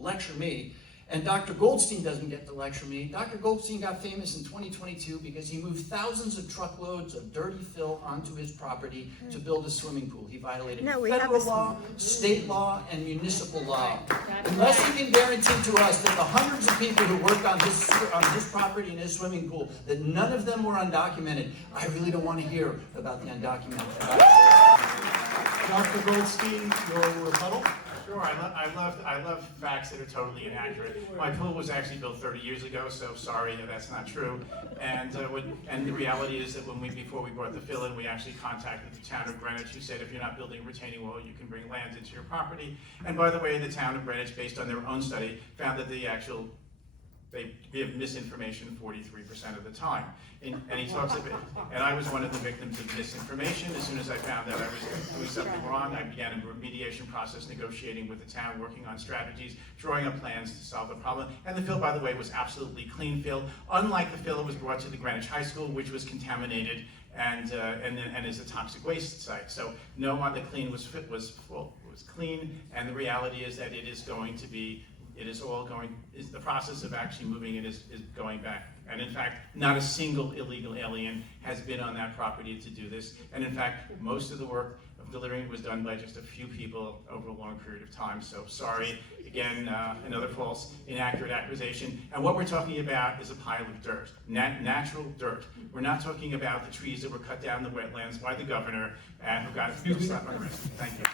lecture me. And Dr. Goldstein doesn't get to lecture me. Dr. Goldstein got famous in 2022 because he moved thousands of truckloads of dirty fill onto his property to build a swimming pool. He violated federal law, state law, and municipal law. Unless he can guarantee to us that the hundreds of people who worked on his property and his swimming pool, that none of them were undocumented, I really don't want to hear about the undocumented. Dr. Goldstein, your rebuttal? Sure, I love facts that are totally inaccurate. My pool was actually built 30 years ago, so sorry that that's not true. And the reality is that before we brought the fill in, we actually contacted the town of Greenwich, who said if you're not building a retaining wall, you can bring land into your property. And by the way, the town of Greenwich, based on their own study, found that they give misinformation 43% of the time. And he talks about, and I was one of the victims of misinformation. As soon as I found that I was doing something wrong, I began a remediation process, negotiating with the town, working on strategies, drawing up plans to solve the problem. And the fill, by the way, was absolutely clean fill, unlike the fill that was brought to the Greenwich High School, which was contaminated and is a toxic waste site. So no one, the clean was clean, and the reality is that the process of actually moving it is going back. And in fact, not a single illegal alien has been on that property to do this. And in fact, most of the work of delivering it was done by just a few people over a long period of time. So sorry, again, another false, inaccurate accusation. And what we're talking about is a pile of dirt, natural dirt. We're not talking about the trees that were cut down in the wetlands by the governor and who got a slap on the wrist. Thank you.